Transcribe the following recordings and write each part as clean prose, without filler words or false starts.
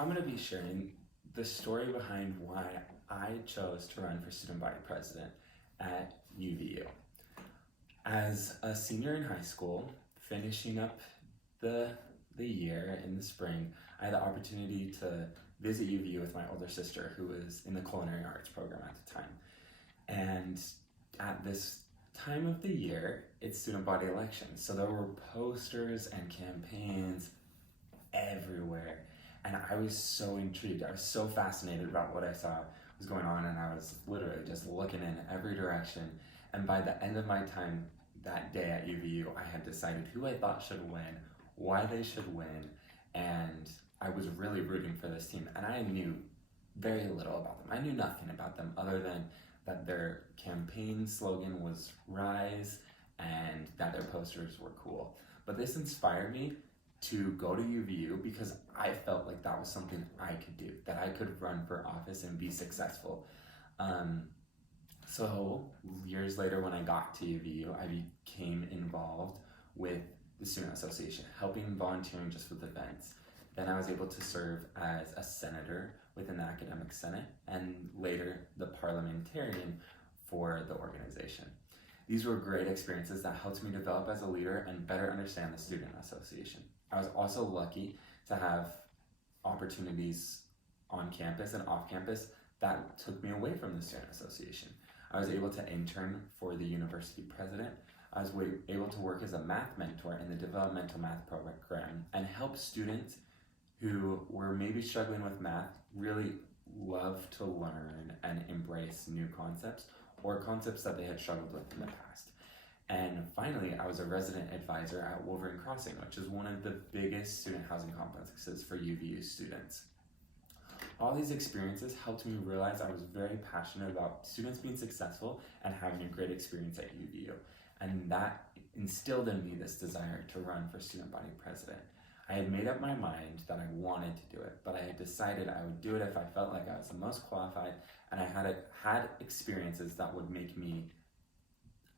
I'm going to be sharing the story behind why I chose to run for student body president at UVU. As a senior in high school, finishing up the, the year in the spring, I had the opportunity to visit UVU with my older sister who was in the culinary arts program at the time. And at this time of the year, it's student body elections. So there were posters and campaigns everywhere. And I was so intrigued. I was so fascinated about what I saw was going on, and I was literally just looking in every direction. And by the end of my time that day at UVU, I had decided who I thought should win, why they should win, and I was really rooting for this team. And I knew very little about them. I knew nothing about them other than that their campaign slogan was Rise and that their posters were cool. But this inspired me to go to UVU because I felt like that was something I could do, that I could run for office and be successful. Um, so years later, when I got to UVU, I became involved with the Student Association, helping volunteering just with events. Then I was able to serve as a senator within the Academic Senate and later the parliamentarian for the organization. These were great experiences that helped me develop as a leader and better understand the Student Association. I was also lucky to have opportunities on campus and off campus that took me away from the Student Association. I was able to intern for the university president. I was able to work as a math mentor in the developmental math program and help students who were maybe struggling with math really love to learn and embrace new concepts or concepts that they had struggled with in the past. And finally, I was a resident advisor at Wolverine Crossing, which is one of the biggest student housing complexes for UVU students. All these experiences helped me realize I was very passionate about students being successful and having a great experience at UVU. And that instilled in me this desire to run for student body president. I had made up my mind that I wanted to do it, but I had decided I would do it if I felt like I was the most qualified and I had experiences that would make me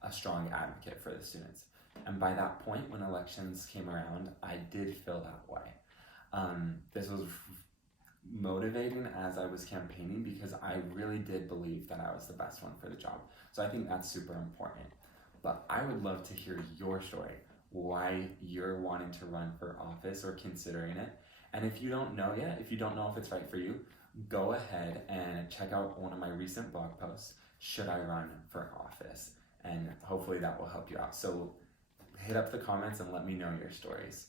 a strong advocate for the students. And by that point, when elections came around, I did feel that way. This was motivating as I was campaigning because I really did believe that I was the best one for the job. So I think that's super important. But I would love to hear your story, why you're wanting to run for office or considering it. And if you don't know yet, if you don't know if it's right for you, go ahead and check out one of my recent blog posts, Should I Run for Office? And hopefully that will help you out. So hit up the comments and let me know your stories.